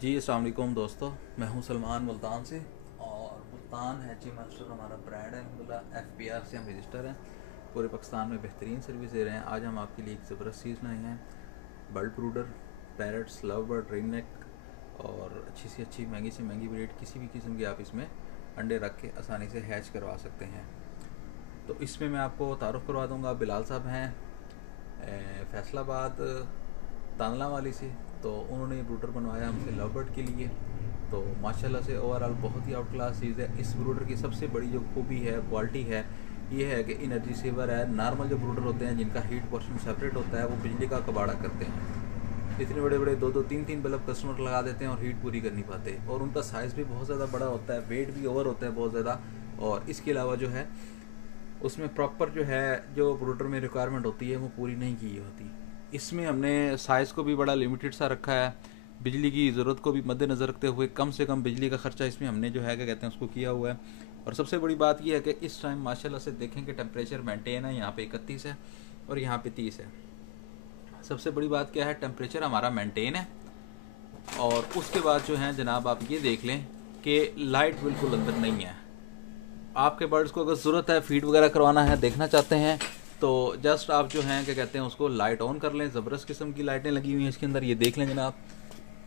जी अस्सलाम वालेकुम दोस्तों, मैं हूं सलमान मुल्तान से। और मुल्तान हैची मास्टर हमारा ब्रांड है। अल्हम्दुलिल्लाह FPR से हम रजिस्टर हैं। पूरे पाकिस्तान में बेहतरीन सर्विस दे रहे हैं। आज हम आपके लिए एक ज़बरदस्त चीज़ लाए हैं। Bird ब्रूडर, parrots, love bird, ring neck और अच्छी से अच्छी, महंगी से महंगी ब्रीड, किसी भी किस्म की आप इसमें अंडे रख के आसानी से हैच करवा सकते हैं। तो इसमें मैं आपको तारुफ़ करवा दूँगा। बिलाल साहब हैं फैसलाबाद तांदला वाली से। तो उन्होंने ये ब्रूडर बनवाया हमसे लव बर्ड के लिए। तो माशाल्लाह से ओवरऑल बहुत ही आउट क्लास चीज़ है। इस ब्रूडर की सबसे बड़ी जो खूबी है, क्वालिटी है, ये है कि एनर्जी सेवर है। नॉर्मल जो ब्रूडर होते हैं जिनका हीट पोर्शन सेपरेट होता है, वो बिजली का कबाड़ा करते हैं। इतने बड़े बड़े दो दो तीन तीन बल्ब कस्टमर लगा देते हैं और हीट पूरी कर नहीं पाते। और उनका साइज़ भी बहुत ज़्यादा बड़ा होता है, वेट भी ओवर होता है बहुत ज़्यादा। और इसके अलावा जो है उसमें प्रॉपर जो है जो ब्रूडर में रिक्वायरमेंट होती है वो पूरी नहीं की होती। इसमें हमने साइज़ को भी बड़ा लिमिटेड सा रखा है। बिजली की ज़रूरत को भी मद्देनज़र रखते हुए कम से कम बिजली का ख़र्चा इसमें हमने जो है क्या कहते हैं उसको किया हुआ है। और सबसे बड़ी बात यह है कि इस टाइम माशाल्लाह से देखें कि टेम्परेचर मेंटेन है। यहाँ पे 31 है और यहाँ पे 30 है। सबसे बड़ी बात क्या है, टेम्परेचर हमारा मेंटेन है। और उसके बाद जो है जनाब आप ये देख लें कि लाइट बिल्कुल अंदर नहीं है। आपके बर्ड्स को अगर ज़रूरत है, फीड वगैरह करवाना है, देखना चाहते हैं, तो जस्ट आप जो हैं क्या कहते हैं उसको लाइट ऑन कर लें। ज़बरदस्त किस्म की लाइटें लगी हुई हैं इसके अंदर, ये देख लें जनाब।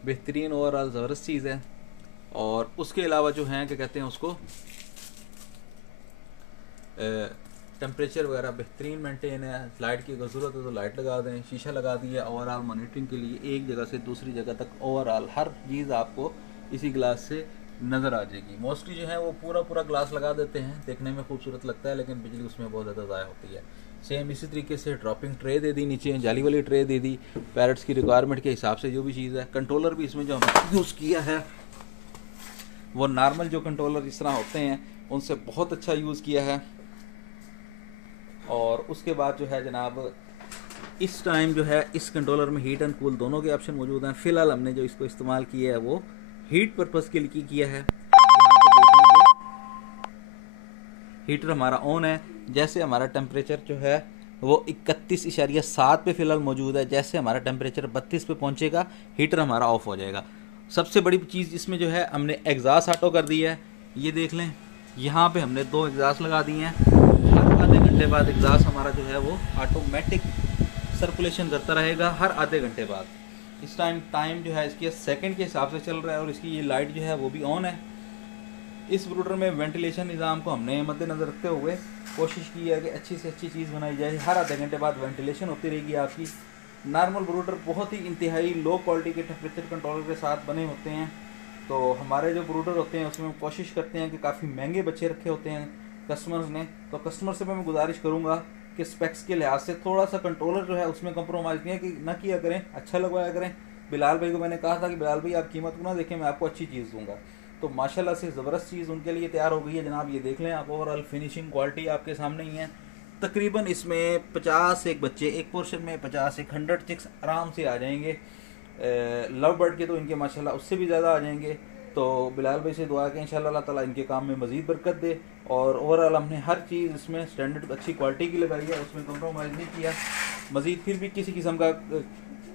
बेहतरीन ओवरऑल ज़बरदस्त चीज़ है। और उसके अलावा जो हैं क्या कहते हैं उसको टेम्परेचर वगैरह बेहतरीन मेंटेन है। लाइट की अगर ज़रूरत है तो लाइट लगा दें, शीशा लगा दिया ओवरऑल मॉनिटरिंग के लिए। एक जगह से दूसरी जगह तक ओवरऑल हर चीज़ आपको इसी ग्लास से नज़र आ जाएगी। मोस्टली जो है वो पूरा पूरा ग्लास लगा देते हैं, देखने में खूबसूरत लगता है, लेकिन बिजली उसमें बहुत ज़्यादा ज़ाया होती है। सेम इसी तरीके से ड्रॉपिंग ट्रे दे दी, नीचे जाली वाली ट्रे दे दी, पैरट्स की रिक्वायरमेंट के हिसाब से जो भी चीज़ है। कंट्रोलर भी इसमें जो हमने यूज़ किया है वो नॉर्मल जो कंट्रोलर इस तरह होते हैं उनसे बहुत अच्छा यूज़ किया है। और उसके बाद जो है जनाब इस टाइम जो है इस कंट्रोलर में हीट एंड कूल दोनों के ऑप्शन मौजूद हैं। फ़िलहाल हमने जो इसको इस्तेमाल किया है वो हीट पर्पज़ के लिए किया है। यहाँ पे देख लीजिए हीटर हमारा ऑन है। जैसे हमारा टेम्परेचर जो है वो 31.7 पे फ़िलहाल मौजूद है। जैसे हमारा टेम्परेचर 32 पे पहुँचेगा हीटर हमारा ऑफ हो जाएगा। सबसे बड़ी चीज़ इसमें जो है हमने एग्जॉस्ट ऑटो कर दी है। ये देख लें, यहाँ पे हमने 2 एग्जॉस्ट लगा दिए हैं। हर आधे घंटे बाद एग्जॉस्ट हमारा जो है वो ऑटोमेटिक सर्कुलेशन करता रहेगा हर आधे घंटे बाद। इस टाइम जो है इसकी सेकंड के हिसाब से चल रहा है और इसकी ये लाइट जो है वो भी ऑन है। इस ब्रूडर में वेंटिलेशन निज़ाम को हमने मद्देनज़र रखते हुए कोशिश की है कि अच्छी से अच्छी चीज़ बनाई जाए। हर आधे घंटे बाद वेंटिलेशन होती रहेगी आपकी। नॉर्मल ब्रूडर बहुत ही इंतहाई लो क्वालिटी के टेम्परेचर कंट्रोलर के साथ बने होते हैं। तो हमारे जो ब्रूडर होते हैं उसमें हम कोशिश करते हैं कि काफ़ी महंगे बच्चे रखे होते हैं कस्टमर्स ने। तो कस्टमर से मैं गुजारिश करूँगा कि स्पेक्स के लिहाज से थोड़ा सा कंट्रोलर जो है उसमें कंप्रोमाइज़ नहीं है कि ना किया करें, अच्छा लगवाया करें। बिलाल भाई को मैंने कहा था कि बिलाल भाई आप कीमत को ना देखें, मैं आपको अच्छी चीज़ दूंगा। तो माशाल्लाह से ज़बरदस्त चीज़ उनके लिए तैयार हो गई है जनाब। ये देख लें आप, ओवरऑल फिनिशिंग क्वालिटी आपके सामने ही है। तकरीबन इसमें 50 एक बच्चे, एक पोर्शन में 50 एक 100 चिक्स आराम से आ जाएंगे। लव बर्ड के तो इनके माशाल्लाह उससे भी ज़्यादा आ जाएंगे। तो बिलाल भाई से दुआ है कि इंशाल्लाह अल्लाह ताला इनके काम में मज़ीद बरकत दे। और ओवरऑल हमने हर चीज़ इसमें स्टैंडर्ड अच्छी क्वालिटी की लगाई है, उसमें कंप्रोमाइज़ नहीं किया। मज़ीद फिर भी किसी किस्म का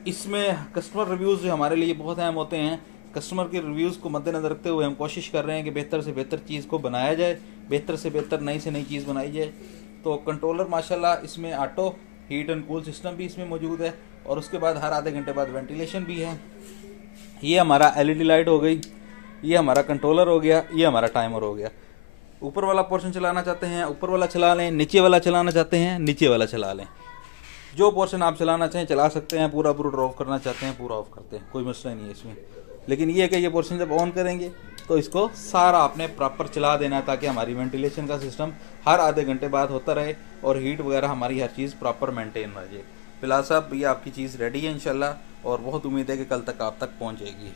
इसमें कस्टमर रिव्यूज़ जो हमारे लिए बहुत अहम होते हैं। कस्टमर के रिव्यूज़ को मद्देनज़र रखते हुए हम कोशिश कर रहे हैं कि बेहतर से बेहतर चीज़ को बनाया जाए, बेहतर से बेहतर नई से नई चीज़ बनाई जाए। तो कंट्रोलर माशाल्लाह इसमें auto heat and cool system भी इसमें मौजूद है। और उसके बाद हर आधे घंटे बाद वेंटिलेशन भी है। ये हमारा LED लाइट हो गई, ये हमारा कंट्रोलर हो गया, ये हमारा टाइमर हो गया। ऊपर वाला पोर्शन चलाना चाहते हैं ऊपर वाला चला लें, नीचे वाला चलाना चाहते हैं नीचे वाला चला लें। जो पोर्शन आप चलाना चाहें चला सकते हैं। पूरा ब्रूडर ऑफ करना चाहते हैं पूरा ऑफ करते हैं, कोई मसला नहीं है इसमें। लेकिन ये है कि ये पोर्शन जब ऑन करेंगे तो इसको सारा आपने प्रॉपर चला देना है ताकि हमारी वेंटिलेशन का सिस्टम हर आधे घंटे बाद होता रहे और हीट वगैरह हमारी हर चीज़ प्रॉपर मेंटेन रह जाए। फिलहाल साहब ये आपकी चीज़ रेडी है इंशाल्लाह, और बहुत उम्मीद है कि कल तक आप तक पहुँच जाएगी।